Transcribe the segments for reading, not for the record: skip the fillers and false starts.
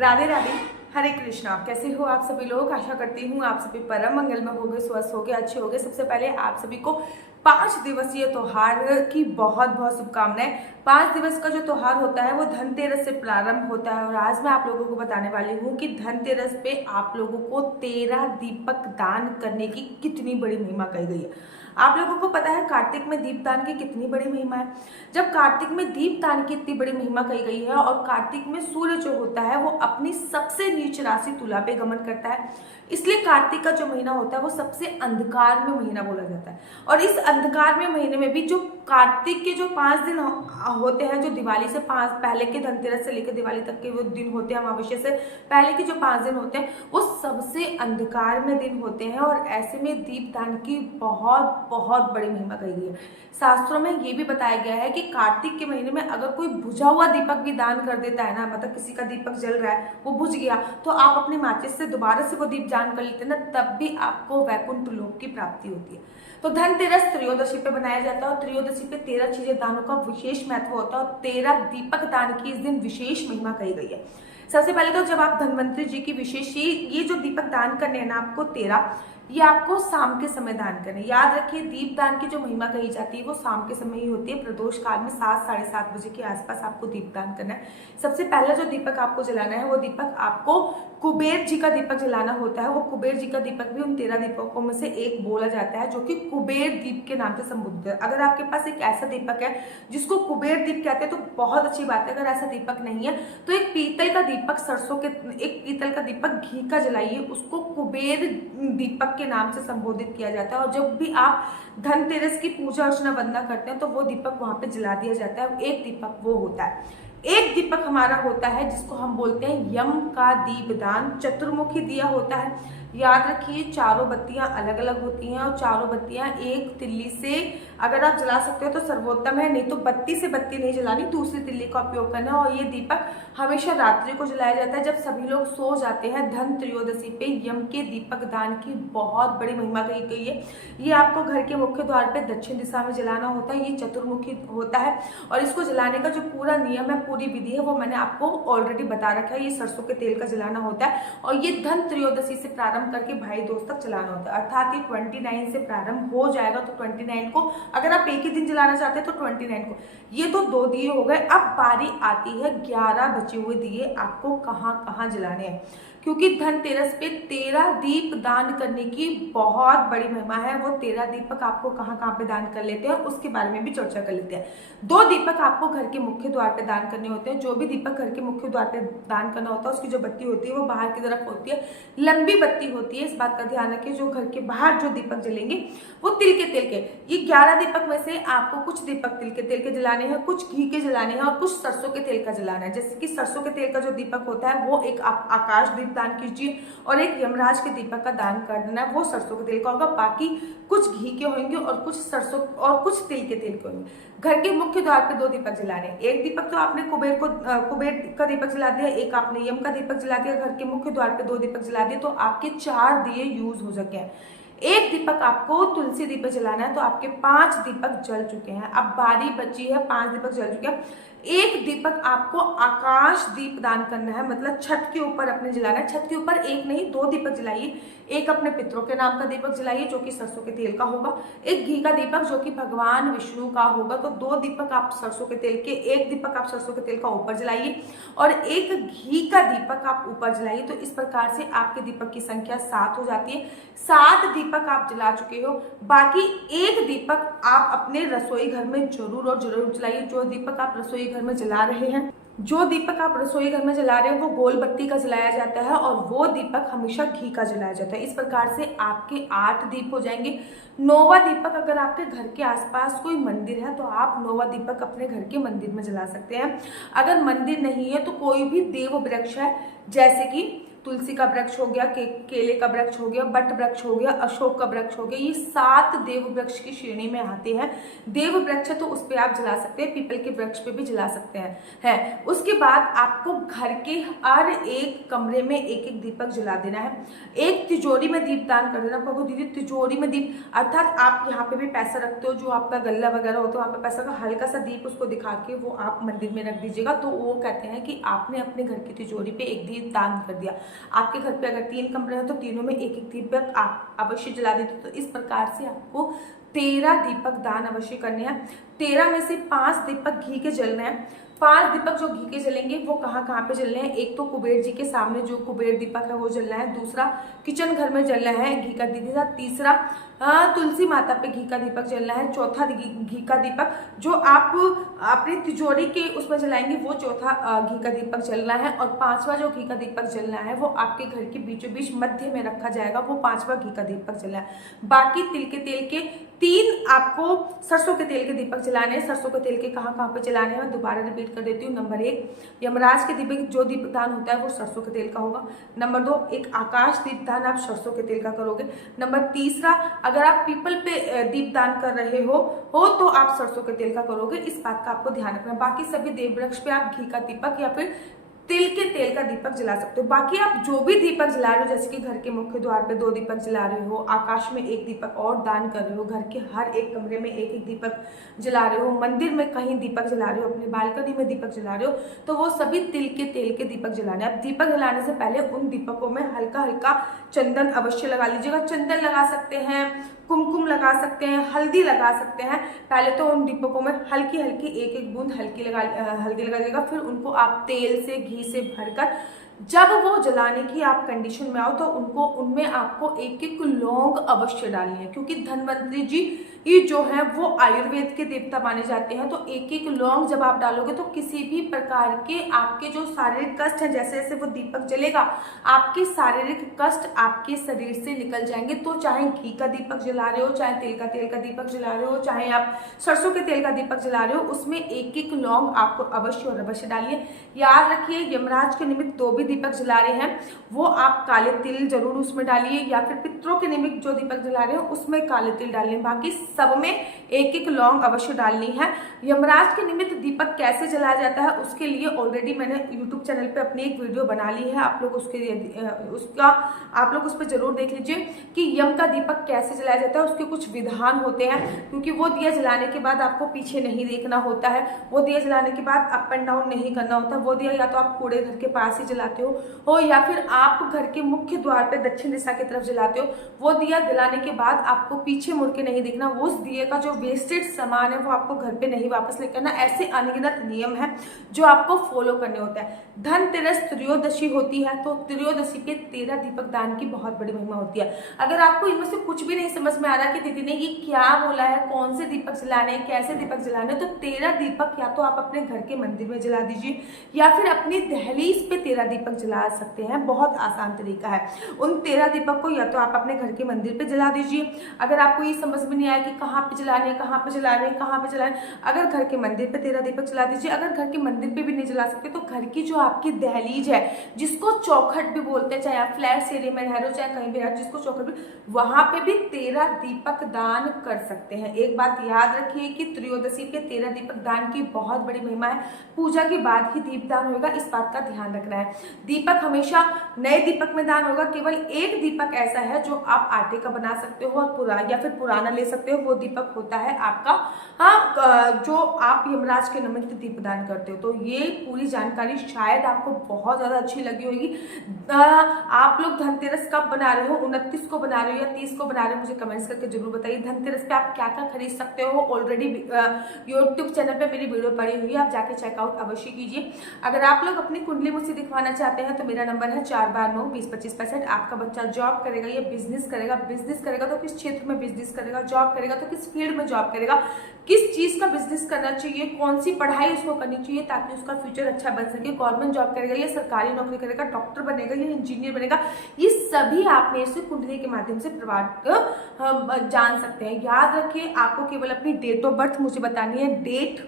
राधे राधे, हरे कृष्णा। कैसे हो आप सभी लोग? आशा करती हूँ आप सभी परम मंगल में होंगे, स्वस्थ होंगे, अच्छे होंगे। सबसे पहले आप सभी को 5 दिवसीय त्योहार की बहुत बहुत शुभकामनाएं। 5 दिवस का जो त्योहार होता है वो धनतेरस से प्रारंभ होता है और आज मैं आप लोगों को बताने वाली हूँ कि धनतेरस पे आप लोगों को 13 दीपक दान करने की कितनी बड़ी महिमा कही गई है। आप लोगों को पता है कार्तिक में दीपदान की कितनी बड़ी महिमा है। जब कार्तिक में दीपदान की इतनी बड़ी महिमा कही गई है और कार्तिक में सूर्य जो होता है वो अपनी सबसे नीच राशि तुला पे गमन करता है, इसलिए कार्तिक का जो महीना होता है वो सबसे अंधकार में महीना बोला जाता है। और इस अंधकार में महीने में भी जो कार्तिक के जो 5 दिन होते हैं, जो दिवाली से 5 पहले के, धनतेरस से लेकर दिवाली तक के वो दिन होते हैं, अमावस्या से पहले के जो 5 दिन होते हैं वो सबसे अंधकार में दिन होते हैं। और ऐसे में दीपदान की बहुत बहुत बड़ी महिमा कही गई है। शास्त्रों में ये भी बताया गया है कि कार्तिक के महीने में अगर कोई बुझा हुआ दीपक भी दान कर देता है ना, मतलब किसी का दीपक जल रहा है वो बुझ गया तो आप अपने माचिस से दोबारा से वो दीप दान कर लेते हैं ना, तब भी आपको वैकुंठ लोक की प्राप्ति होती है। तो धनतेरस त्रयोदशी पे बनाया जाता है और त्रयोदशी पे 13 चीजें दानों का विशेष महत्व होता है और 13 दीपक दान की इस दिन विशेष महिमा कही गई है। सबसे पहले तो जब आप धनवंतरी जी की विशेष ये जो दीपक दान करने हैं ना आपको 13, ये आपको शाम के समय दान करने। याद रखिए दीप दान की जो महिमा कही जाती है वो शाम के समय ही होती है। प्रदोष काल में 7 साढ़े 7 बजे के आसपास आपको दीप दान करना है। सबसे पहला जो दीपक आपको जलाना है वो दीपक आपको कुबेर जी का दीपक जलाना होता है। वो कुबेर जी का दीपक भी उन 13 दीपकों में से एक बोला जाता है जो कि कुबेर दीप के नाम से संबोधित है। अगर आपके पास एक ऐसा दीपक है जिसको कुबेर दीप कहते हैं तो बहुत अच्छी बात है। अगर ऐसा दीपक नहीं है तो एक पीतल का दीपक, सरसों के एक पीतल का दीपक घी का जलाइए, उसको कुबेर दीपक के नाम से संबोधित किया जाता है। और जब भी आप धनतेरस की पूजा अर्चना वंदना करते हैं तो वो दीपक वहां पे जला दिया जाता है। एक दीपक वो होता है। एक दीपक हमारा होता है जिसको हम बोलते हैं यम का दीपदान, चतुर्मुखी दिया होता है। याद रखिए चारों बत्तियां अलग अलग होती हैं और चारों बत्तियां एक तिल्ली से अगर आप जला सकते हो तो सर्वोत्तम है, नहीं तो बत्ती से बत्ती नहीं जलानी, दूसरी तिल्ली का उपयोग करना। और ये दीपक हमेशा रात्रि को जलाया जाता है जब सभी लोग सो जाते हैं। धन त्रयोदशी पे यम के दीपक दान की बहुत बड़ी महिमा कही गई है। ये आपको घर के मुख्य द्वार पे दक्षिण दिशा में जलाना होता है। ये चतुर्मुखी होता है और इसको जलाने का जो पूरा नियम है, पूरी विधि है, वो मैंने आपको ऑलरेडी बता रखा है। ये सरसों के तेल का जलाना होता है और ये धन त्रयोदशी से प्रारंभ करके भाई दोस्त तक चलाना होता है। अर्थात ये 29 से प्रारंभ हो जाएगा तो 29 को, अगर आप एक ही दिन जलाना चाहते हैं तो 29 को। ये तो 2 दिए हो गए। अब बारी आती है 11 बचे हुए दिए आपको कहाँ कहाँ जलाने हैं, क्योंकि धनतेरस पे 13 दीप दान करने की बहुत बड़ी महिमा है। वो 13 दीपक आपको कहाँ कहाँ पे दान कर लेते हैं उसके बारे में भी चर्चा कर लेते हैं। 2 दीपक आपको घर के मुख्य द्वार पे दान करने होते हैं। जो भी दीपक घर के मुख्य द्वार पे दान करना होता है उसकी जो बत्ती होती है वो बाहर की तरफ होती है, लंबी बत्ती होती है। इस बात का ध्यान रखिए। जो घर के बाहर जो दीपक जलेंगे वो तिल के तेल के, ये 11 दीपक में से आपको कुछ दीपक तिल के तेल के जलाने हैं, कुछ घी के जलाने हैं और कुछ सरसों के तेल का जलाना है। जैसे कि सरसों के तेल का जो दीपक होता है वो एक आकाश दीप दान कीजिए और एक यमराज के दीपक का दान कर देना है, वो सरसों के तेल का होगा। बाकी कुछ घी के होंगे और कुछ सरसों और कुछ तिल के तेल के होंगे। घर के मुख्य द्वार पे 2 दीपक जलाने हैं। एक दीपक तो आपने कुबेर का दीपक जला दिया, एक आपने यम का दीपक जला दिया। घर के मुख्य द्वार पे 2 दीपक जला दिए तो आपके 4 दिए यूज हो सके हैं। एक दीपक आपको तुलसी दीपक जलाना है तो आपके 5 दीपक जल चुके हैं। अब बारी बची है, 5 दीपक जल चुके हैं। एक दीपक आपको आकाश दीप दान करना है, मतलब छत के ऊपर अपने जलाना है। छत के ऊपर एक नहीं 2 दीपक जलाइए। एक अपने पितरों के नाम का दीपक जलाइए जो कि सरसों के तेल का होगा, एक घी का दीपक जो कि भगवान विष्णु का होगा। तो 2 दीपक आप सरसों के तेल के, एक दीपक आप सरसों के तेल का ऊपर जलाइए और एक घी का दीपक आप ऊपर जलाइए। तो इस प्रकार से आपके दीपक की संख्या 7 हो जाती है। 7 दीपक आप जला चुके हो। बाकी एक दीपक आप अपने रसोई घर में जरूर और जरूर जलाइए। जो दीपक आप रसोई घर में जला रहे हैं, जो दीपक आप रसोई घर में जला रहे हैं वो गोल बत्ती का जलाया जाता है और वो दीपक हमेशा घी का जलाया जाता है। इस प्रकार से आपके 8 दीप हो जाएंगे। 9वां दीपक अगर आपके घर के आसपास कोई मंदिर है तो आप 9वां दीपक अपने घर के मंदिर में जला सकते हैं। अगर मंदिर नहीं है तो कोई भी देव वृक्ष है, जैसे कि तुलसी का वृक्ष हो गया, केले का वृक्ष हो गया, बट वृक्ष हो गया, अशोक का वृक्ष हो गया, ये 7 देव वृक्ष की श्रेणी में आते हैं। देव वृक्ष है तो उस पर आप जला सकते हैं, पीपल के वृक्ष पे भी जला सकते हैं। उसके बाद आपको घर के हर एक कमरे में एक एक दीपक जला देना है। एक तिजोरी में दीप दान कर देना। प्रभु दीदी तिजोरी में दीप अर्थात आप यहाँ पे भी पैसा रखते हो, जो आपका गल्ला वगैरह होता है वहाँ पे पैसा का हल्का सा दीप उसको दिखा के वो आप मंदिर में रख दीजिएगा। तो वो कहते हैं कि आपने अपने घर की तिजोरी पे एक दीप दान कर दिया। आपके घर पे अगर 3 कमरे हैं तो तीनों में एक एक दीपक आप अवश्य जला देते। तो इस प्रकार से आपको 13 दीपक दान अवश्य करने हैं। 13 में से 5 दीपक घी के जलने हैं। 5 दीपक जो घी के जलेंगे वो कहाँ कहाँ पे जलने हैं? एक तो कुबेर जी के सामने जो कुबेर दीपक है वो जलना है। दूसरा किचन घर में जलना है घी का दीपक। तीसरा तुलसी माता पे घी का दीपक जलना है। चौथा घी का दीपक जो आप अपनी तिजोरी के उसमें जलाएंगे वो चौथा घी का दीपक जलना है। और 5वां जो घी का दीपक जलना है वो आपके घर के बीचों बीच मध्य में रखा जाएगा, वो 5वां घी का दीपक जलना है। बाकी तिल के तेल के 3 आपको सरसों के तेल के दीपक जलाने हैं। सरसों के तेल के कहाँ कहाँ पे जलाने हैं मैं दोबारा रिपीट कर देती हूँ। नंबर 1 यमराज के दीपक जो दीपदान होता है वो सरसों के तेल का होगा। नंबर 2 एक आकाश दीपदान आप सरसों के तेल का करोगे। नंबर तीसरा अगर आप पीपल पे दीपदान कर रहे हो तो आप सरसों के तेल का करोगे। इस बात का आपको ध्यान रखना। बाकी सभी देव वृक्ष पे आप घी का दीपक या फिर तिल के तेल का दीपक जला सकते हो। बाकी आप जो भी दीपक जला रहे हो, जैसे कि घर के मुख्य द्वार पे 2 दीपक जला रहे हो, आकाश में 1 दीपक और दान कर रहे हो, घर के हर एक कमरे में एक एक दीपक जला रहे हो, मंदिर में कहीं दीपक जला रहे हो, अपनी बालकनी में दीपक जला रहे हो, तो वो सभी तिल के तेल के दीपक जलाने। अब दीपक जलाने से पहले उन दीपकों में हल्का हल्का चंदन अवश्य लगा लीजिएगा। चंदन लगा सकते हैं, कुमकुम लगा सकते हैं, हल्दी लगा सकते हैं। पहले तो उन दीपकों में हल्की हल्की एक एक बूंद हल्दी लगा दीजिएगा। फिर उनको आप तेल से घी से भरकर जब वो जलाने की आप कंडीशन में आओ तो उनमें आपको एक एक लौंग अवश्य डालनी है, क्योंकि धन्वंतरी जी ये जो है वो आयुर्वेद के देवता माने जाते हैं। तो एक एक लौंग जब आप डालोगे तो किसी भी प्रकार के आपके जो शारीरिक कष्ट हैं, जैसे जैसे वो दीपक जलेगा आपके शारीरिक कष्ट आपके शरीर से निकल जाएंगे। तो चाहे घी का दीपक जला रहे हो, चाहे तेल का दीपक जला रहे हो, चाहे आप सरसों के तेल का दीपक जला रहे हो, उसमें एक एक लौंग आपको अवश्य और अवश्य डालिए। याद रखिए यमराज के निमित्त 2 भी दीपक जला रहे हैं वो आप काले तिल जरूर उसमें डालिए, या फिर पितरों के निमित्त जो दीपक जला रहे हो उसमें काले तिल डालिए। बाकी सब में एक एक लौंग अवश्य डालनी है। यमराज के निमित्त दीपक कैसे जलाया जाता है उसके लिए ऑलरेडी मैंने YouTube चैनल पे अपनी एक वीडियो बना ली है। आप लोग आप लोग उस पर जरूर देख लीजिए कि यम का दीपक कैसे जलाया जाता है। उसके कुछ विधान होते हैं, क्योंकि वो दिया जलाने के बाद आपको पीछे नहीं देखना होता है, वो दिया जलाने के बाद अप एंड डाउन नहीं करना होता। वो दिया या तो आप कूड़े घर के पास ही जलाते हो या फिर आप घर के मुख्य द्वार पे दक्षिण दिशा की तरफ जलाते हो। वो दिया जलाने के बाद आपको पीछे मुड़ के नहीं देखना। उस दिए का जो वेस्टेड सामान है वो आपको घर पे नहीं वापस लेकर आना। ऐसे अनगिनत नियम है जो आपको फॉलो करने होते हैं। धनतेरस त्रयोदशी होती है तो त्रयोदशी के 13 दीपक दान की बहुत बड़ी महिमा होती है। अगर आपको इनमें से कुछ भी नहीं समझ में आ रहा कि दीदी ने ये क्या बोला है, कौन से दीपक जलाने हैं, कैसे दीपक जलाने, तो 13 दीपक या तो आप अपने घर के मंदिर में जला दीजिए या फिर अपनी दहलीज पे 13 दीपक जला सकते हैं। बहुत आसान तरीका है। उन 13 दीपक को या तो आप अपने घर के मंदिर पे जला दीजिए। अगर आपको ये समझ में नहीं आया कि कहाँ पे जलाने, कहाँ पे जलाने, कहाँ पे जलाने, अगर घर के मंदिर पे 13 दीपक जला दीजिए। अगर घर के मंदिर पे भी नहीं जला सकते तो घर की जो आपकी दहलीज है, जिसको चौखट भी बोलते हैं, चाहे आप फ्लैट एरिया में रह रहे हो चाहे कहीं भी रह, जिसको चौखट भी, वहां पे भी 13 दीपक दान कर सकते हैं। एक बात याद रखिए कि त्रयोदशी पे 13 दीपक दान की बहुत बड़ी महिमा है। पूजा के बाद ही दीपदान होगा, इस बात का ध्यान रखना है। दीपक हमेशा नए दीपक में दान होगा। केवल एक दीपक ऐसा है जो आप आटे का बना सकते हो और या फिर पुराना ले सकते हो। वो दीपक होता है आपका जो आप यमराज के निमित्त दीपदान करते हो। तो ये पूरी जानकारी शायद आपको बहुत ज्यादा अच्छी लगी होगी। आप लोग धनतेरस कब बना रहे हो, 29 को बना रहे हो या 30 को बना रहे हो, मुझे कमेंट्स करके जरूर बताइए। धनतेरस पे आप क्या क्या खरीद सकते हो ऑलरेडी यूट्यूब चैनल पे मेरी वीडियो पड़ी हुई है, आप जाके चेकआउट अवश्य कीजिए। अगर आप लोग अपनी कुंडली मुझसे दिखवाना चाहते हैं तो मेरा नंबर है 429202565। आपका बच्चा जॉब करेगा या बिजनेस करेगा तो किस क्षेत्र में बिजनेस करेगा, जॉब करेगा तो किस फील्ड में जॉब करेगा, किस चीज का बिजनेस करना चाहिए, कौन सी पढ़ाई उसको करनी चाहिए ताकि उसका फ्यूचर अच्छा बन सके, गवर्नमेंट जॉब करेगा या सरकारी नौकरी करेगा, डॉक्टर बनेगा या इंजीनियर बनेगा, ये सभी आप मेरे से कुंडली के माध्यम से जान सकते हैं। याद रखिए आपको केवल अपनी डेट ऑफ बर्थ मुझे बतानी है, डेट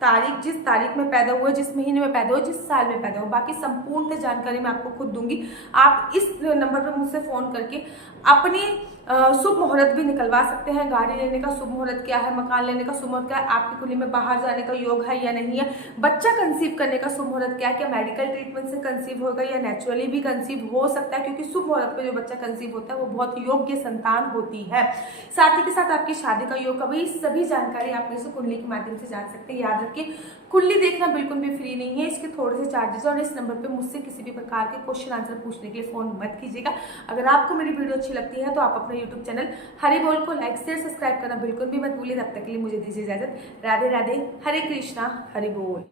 तारीख, जिस तारीख में पैदा हुए, जिस महीने में पैदा हुए, जिस साल में पैदा हुए, बाकी संपूर्ण जानकारी मैं आपको खुद दूंगी। आप इस नंबर पर मुझसे फोन करके अपनी शुभ मुहूर्त भी निकलवा सकते हैं। गाड़ी लेने का शुभ मुहूर्त क्या है, मकान लेने का शुभ मुहूर्त क्या है, आपकी कुंडली में बाहर जाने का योग है या नहीं है, बच्चा कंसीव करने का शुभ मुहूर्त क्या है, क्या मेडिकल ट्रीटमेंट से कंसीव होगा या नेचुरली भी कंसीव हो सकता है, क्योंकि शुभ मुहूर्त पे जो बच्चा कंसीव होता है वो बहुत योग्य संतान होती है। साथ ही के साथ आपकी शादी का योग कभी, सभी जानकारी आप मेरे से कुंडली के माध्यम से जान सकते हैं। याद रखिए, कुंडली देखना बिल्कुल भी फ्री नहीं है, इसके थोड़े से चार्जेस। और इस नंबर पे मुझसे किसी भी प्रकार के क्वेश्चन आंसर पूछने के लिए फोन मत कीजिएगा। अगर आपको मेरी वीडियो अच्छी लगती है तो आप अपने यूट्यूब चैनल हरि बोल को लाइक शेयर सब्सक्राइब करना बिल्कुल भी मत भूलिए। तब तक के लिए मुझे दीजिए इजाजत। राधे राधे, हरे कृष्णा, हरि बोल।